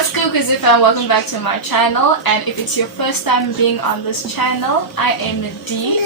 What's good, Kwizzy fam? Welcome back to my channel, and if it's your first time being on this channel, I am D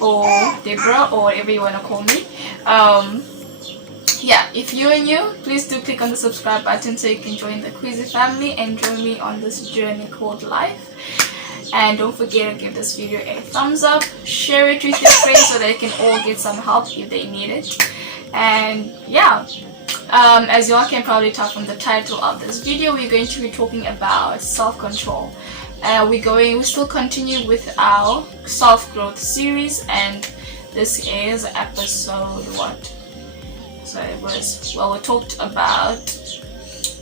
or Deborah or whatever you want to call me. Yeah, if you're new, please do click on the subscribe button so you can join the Kwizzy family and join me on this journey called life. And don't forget to give this video a thumbs up, share it with your friends so they can all get some help if they need it. And yeah, as you all can probably tell from the title of this video, we're going to be talking about self-control. We still continue with our self-growth series, and this is episode what? So it was, well, we talked about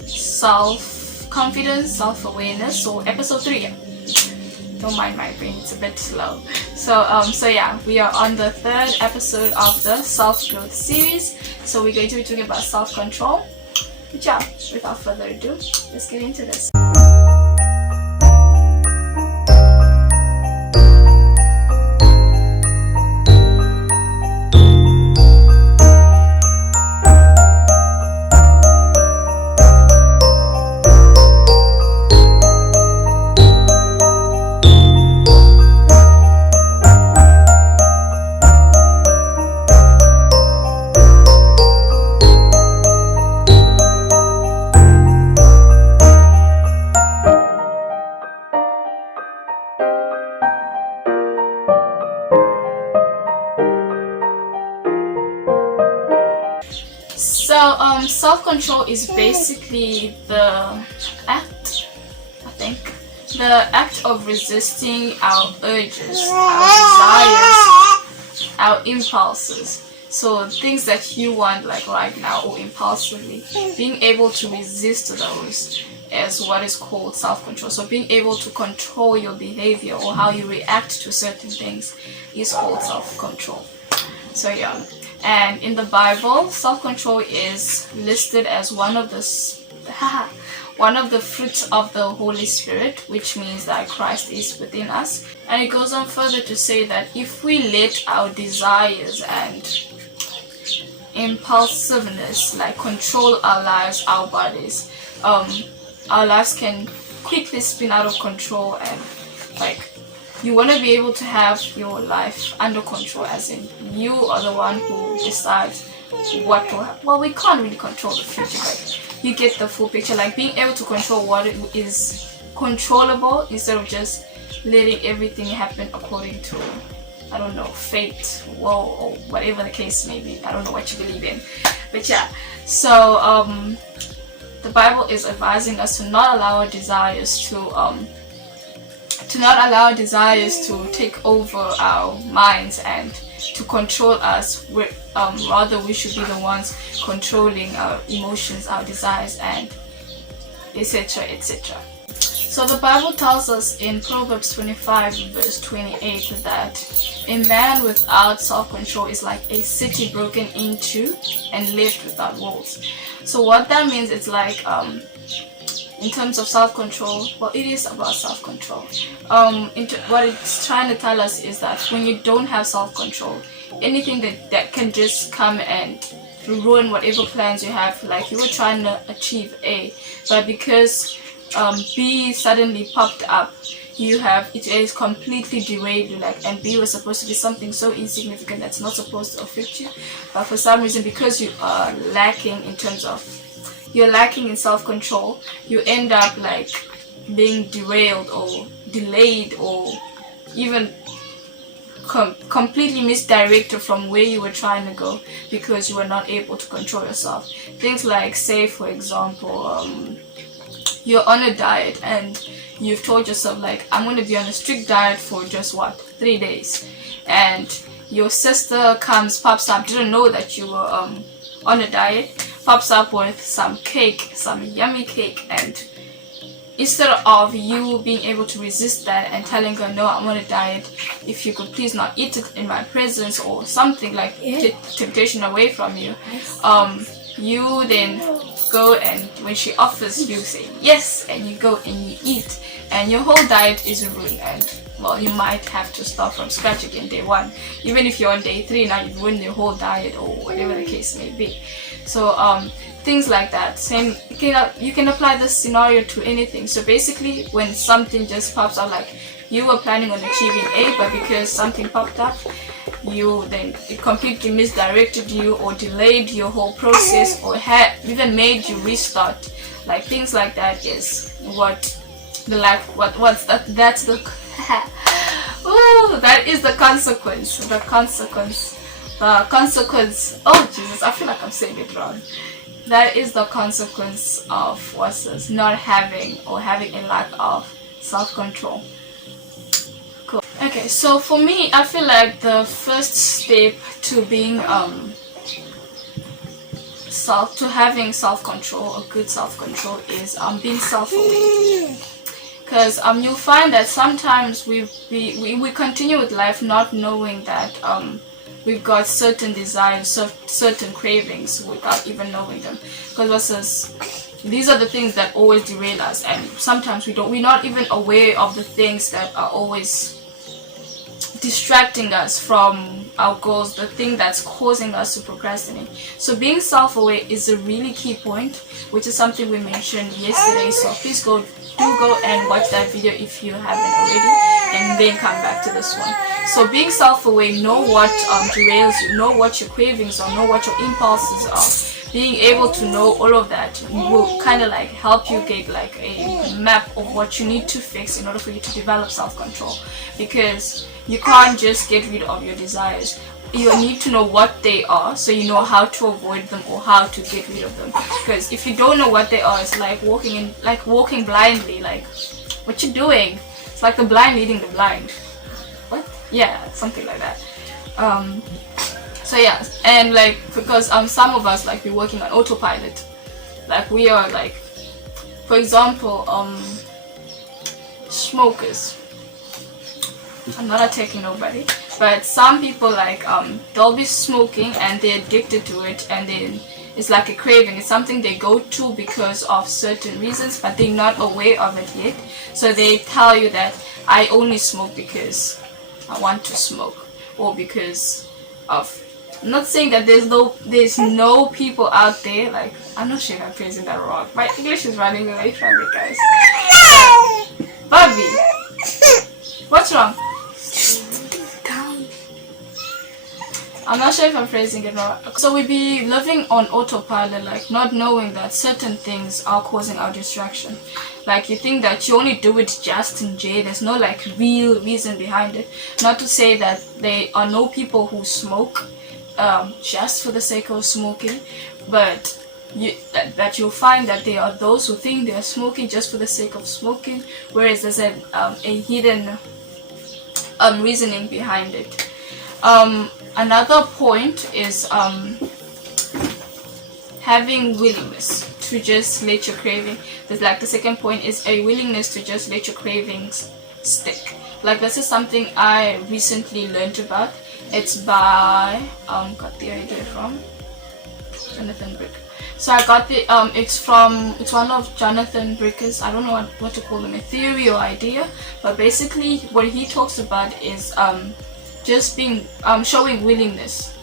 self-confidence, self-awareness, so episode 3. Yeah. Don't mind my brain, it's a bit slow. So yeah, we are on the 3rd episode of the self-growth series. So we're going to be talking about self-control. But yeah, without further ado, let's get into this. So self-control is basically the act, the act of resisting our urges, our desires, our impulses. So things that you want like right now or impulsively, being able to resist those is what is called self-control. So being able to control your behavior or how you react to certain things is called self-control. So yeah. And in the Bible, self-control is listed as one of the fruits of the Holy Spirit, which means that Christ is within us. And it goes on further to say that if we let our desires and impulsiveness like control our lives, our bodies, our lives can quickly spin out of control, and like you want to be able to have your life under control, as in you are the one who decides what will happen. Well, we can't really control the future, but you get the full picture, like being able to control what is controllable instead of just letting everything happen according to, I don't know, fate, woe, or whatever the case may be. I don't know what you believe in, but yeah. So the Bible is advising us to not allow our desires to take over our minds and to control us. Rather, we should be the ones controlling our emotions, our desires, and etc. etc. So the Bible tells us in Proverbs 25 verse 28 that a man without self-control is like a city broken into and left without walls. So what that means, it's like in terms of self-control, well, it is about self-control. What it's trying to tell us is that when you don't have self-control, anything that can just come and ruin whatever plans you have, like you were trying to achieve A, but because B suddenly popped up, it is completely derailed you, like, and B was supposed to be something so insignificant that's not supposed to affect you, but for some reason, because you are lacking in self-control, you end up like being derailed or delayed or even completely misdirected from where you were trying to go because you were not able to control yourself. Things like, say for example, you're on a diet and you've told yourself like, I'm going to be on a strict diet for just 3 days, and your sister pops up, didn't know that you were on a diet, pops up with some cake, some yummy cake, and instead of you being able to resist that and telling her, no, I'm on a diet, if you could please not eat it in my presence or something, like temptation away from you, you then go, and when she offers, you say yes, and you go and you eat, and your whole diet is ruined, and well, you might have to start from scratch again day 1. Even if you're on day 3 now, you've ruined your whole diet or whatever the case may be. So things like that. Same, you can apply this scenario to anything. So basically, when something just pops up, like you were planning on achieving A, but because something popped up, it completely misdirected you, or delayed your whole process, or had even made you restart. Like things like that is what the life. What's that? That's the ooh, that is the consequence. The consequence. Oh Jesus, I feel like I'm saying it wrong. That is the consequence of what's this? Not having, or having a lack of self-control. Cool. Okay, so for me, I feel like the first step to being having self-control, or good self-control, is being self-aware. Because you'll find that sometimes we continue with life not knowing that we've got certain desires, certain cravings, without even knowing them. Because these are the things that always derail us, and sometimes we're not even aware of the things that are always distracting us from our goals, the thing that's causing us to procrastinate. So being self-aware is a really key point, which is something we mentioned yesterday. So please do go and watch that video if you haven't already, and then come back to this one. So being self-aware, know what derails you, know what your cravings are, know what your impulses are. Being able to know all of that will kind of like help you get like a map of what you need to fix in order for you to develop self-control. Because you can't just get rid of your desires. You need to know what they are, so you know how to avoid them or how to get rid of them. Because if you don't know what they are, it's like walking blindly. Like, what you doing? It's like the blind leading the blind. What? Yeah, something like that. So yeah, and like, because some of us, like, we're working on autopilot. Like, we are like, for example, smokers. I'm not attacking nobody, but some people, like, they'll be smoking and they're addicted to it, and then it's like a craving. It's something they go to because of certain reasons, but they're not aware of it yet. So they tell you that I only smoke because I want to smoke, or because of. I'm not saying that there's no people out there, like, I'm not sure if I'm phrasing that wrong. My English is running away from me, guys. Bobby, what's wrong? I'm not sure if I'm phrasing it wrong. So we be living on autopilot, like not knowing that certain things are causing our distraction. Like, you think that you only do it just in J. There's no like real reason behind it. Not to say that there are no people who smoke just for the sake of smoking, but that you'll find that there are those who think they are smoking just for the sake of smoking, whereas there's a hidden reasoning behind it. Another point is having willingness to just let your craving. There's like the second point is a willingness to just let your cravings stick. Like, this is something I recently learned about. It's by got the idea from Jonathan Brick. So I got the it's one of Jonathan Brick's, I don't know what to call them, a theory or idea, but basically what he talks about is just being showing willingness.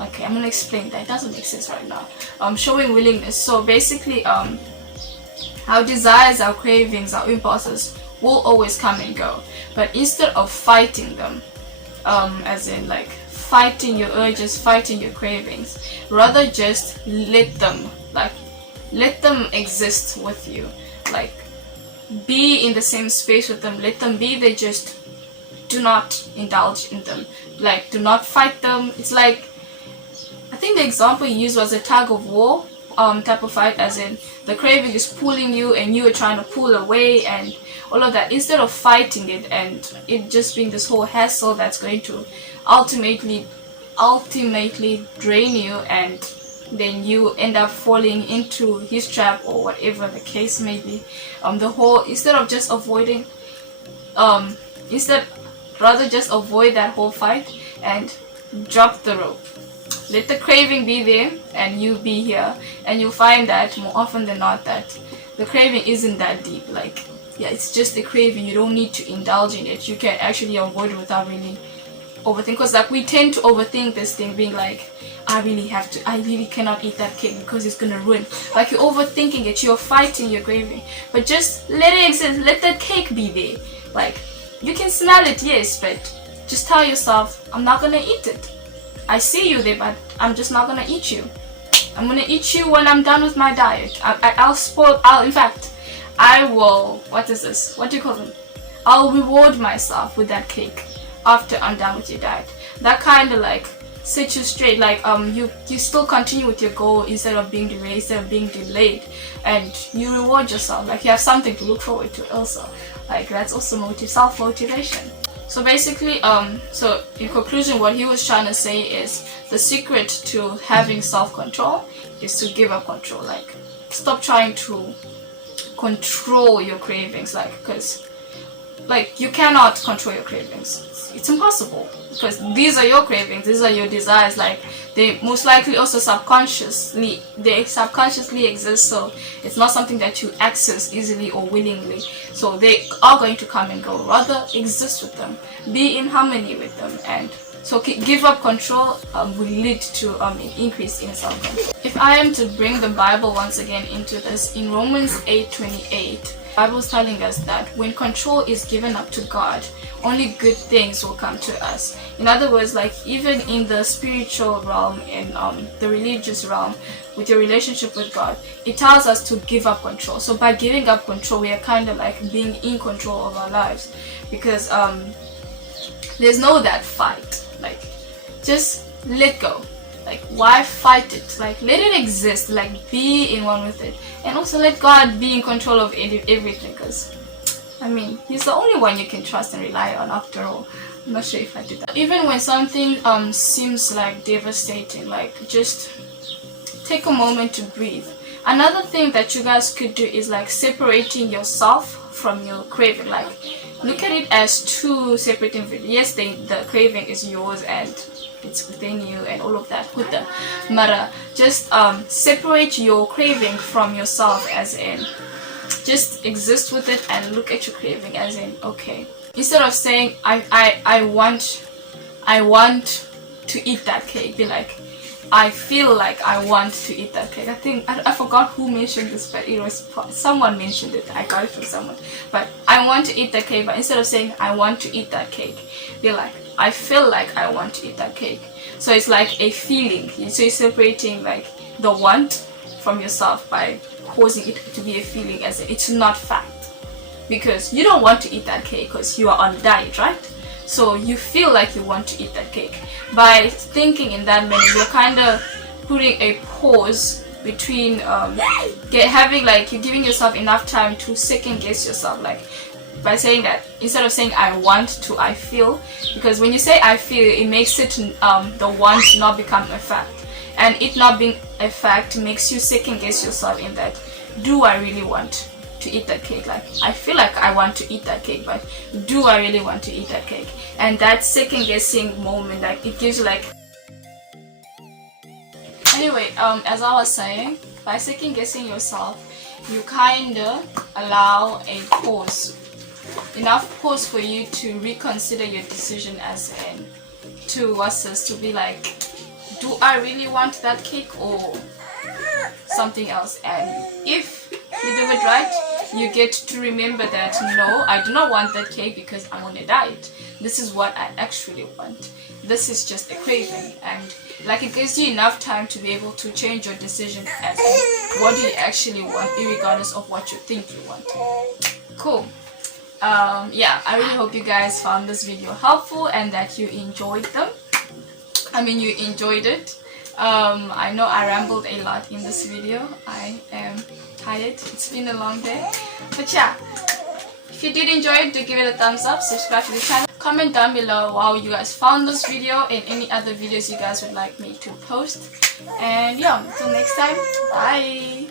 Okay, I'm gonna explain that. It doesn't make sense right now. Showing willingness. So basically, our desires, our cravings, our impulses will always come and go. But instead of fighting them, as in like fighting your urges, fighting your cravings, rather just let them exist with you. Like, be in the same space with them. Let them be. They just do not indulge in them. Like, do not fight them. It's like, I think the example you used was a tug of war type of fight, as in the craving is pulling you and you are trying to pull away and all of that. Instead of fighting it and it just being this whole hassle that's going to ultimately drain you, and then you end up falling into his trap or whatever the case may be. Instead of just avoiding, rather just avoid that whole fight and drop the rope. Let the craving be there and you be here, and you'll find that more often than not that the craving isn't that deep. Like, yeah, it's just a craving. You don't need to indulge in it. You can actually avoid it without really overthink. Because like, we tend to overthink this thing, being like, I really cannot eat that cake because it's gonna ruin. Like, you're overthinking it, you're fighting your craving. But just let it exist, let that cake be there. Like, you can smell it, yes, but just tell yourself, I'm not gonna eat it. I see you there, but I'm just not gonna eat you. I'm gonna eat you when I'm done with my diet. In fact, I will, what is this? What do you call them? I'll reward myself with that cake after I'm done with your diet. That kind of like sets you straight, like you still continue with your goal instead of being derailed, instead of being delayed, and you reward yourself, like you have something to look forward to also. Like, that's also self-motivation. So basically, so in conclusion, what he was trying to say is the secret to having self-control is to give up control. Like, stop trying to control your cravings, like, because like you cannot control your cravings. It's impossible, because these are your cravings, these are your desires. Like, they most likely also subconsciously exist, so it's not something that you access easily or willingly. So they are going to come and go. Rather, exist with them, be in harmony with them, and so give up control will lead to an increase in self-control. If I am to bring the Bible once again into this, in Romans 8:28, the Bible is telling us that when control is given up to God, only good things will come to us. In other words, like, even in the spiritual realm, in the religious realm, with your relationship with God, it tells us to give up control. So by giving up control, we are kind of like being in control of our lives, because there's no that fight. Like, just let go. Like, why fight it? Like, let it exist. Like, be in one with it, and also let God be in control of everything, because I mean, He's the only one you can trust and rely on, after all. I'm not sure if I did that. Even when something seems like devastating, like, just take a moment to breathe. Another thing that you guys could do is like separating yourself from your craving. Like, look at it as two separate individuals. Yes, the craving is yours and it's within you and all of that. With the matter, just separate your craving from yourself, as in just exist with it and look at your craving as in, okay, instead of saying I want to eat that cake, be like, I feel like I want to eat that cake. I think I forgot who mentioned this, but it was someone mentioned it. I got it from someone. But I want to eat that cake, but instead of saying I want to eat that cake, be like, I feel like I want to eat that cake. So it's like a feeling. So you're separating like the want from yourself by causing it to be a feeling, as it's not fact, because you don't want to eat that cake because you are on diet, right? So you feel like you want to eat that cake. By thinking in that manner, you're kind of putting a pause between having, like, you're giving yourself enough time to second guess yourself, like, by saying that instead of saying I want to, I feel, because when you say I feel, it makes it the want not become a fact, and it not being a fact makes you second guess yourself in that, do I really want to eat that cake? Like, I feel like I want to eat that cake, but do I really want to eat that cake? And that second guessing moment, like, it gives you like, anyway, as I was saying, by second guessing yourself, you kind of allow a pause, enough pause for you to reconsider your decision, as in to be like, do I really want that cake or something else? And if you do it right, you get to remember that, no, I do not want that cake because I'm on a diet. This is what I actually want. This is just a craving. And like, it gives you enough time to be able to change your decision as in what do you actually want, regardless of what you think you want. Cool. Yeah, I really hope you guys found this video helpful and that you enjoyed them. You enjoyed it. I know I rambled a lot in this video. I am tired. It's been a long day. But yeah, if you did enjoy it, do give it a thumbs up, subscribe to the channel, comment down below how you guys found this video and any other videos you guys would like me to post. And yeah, until next time, bye.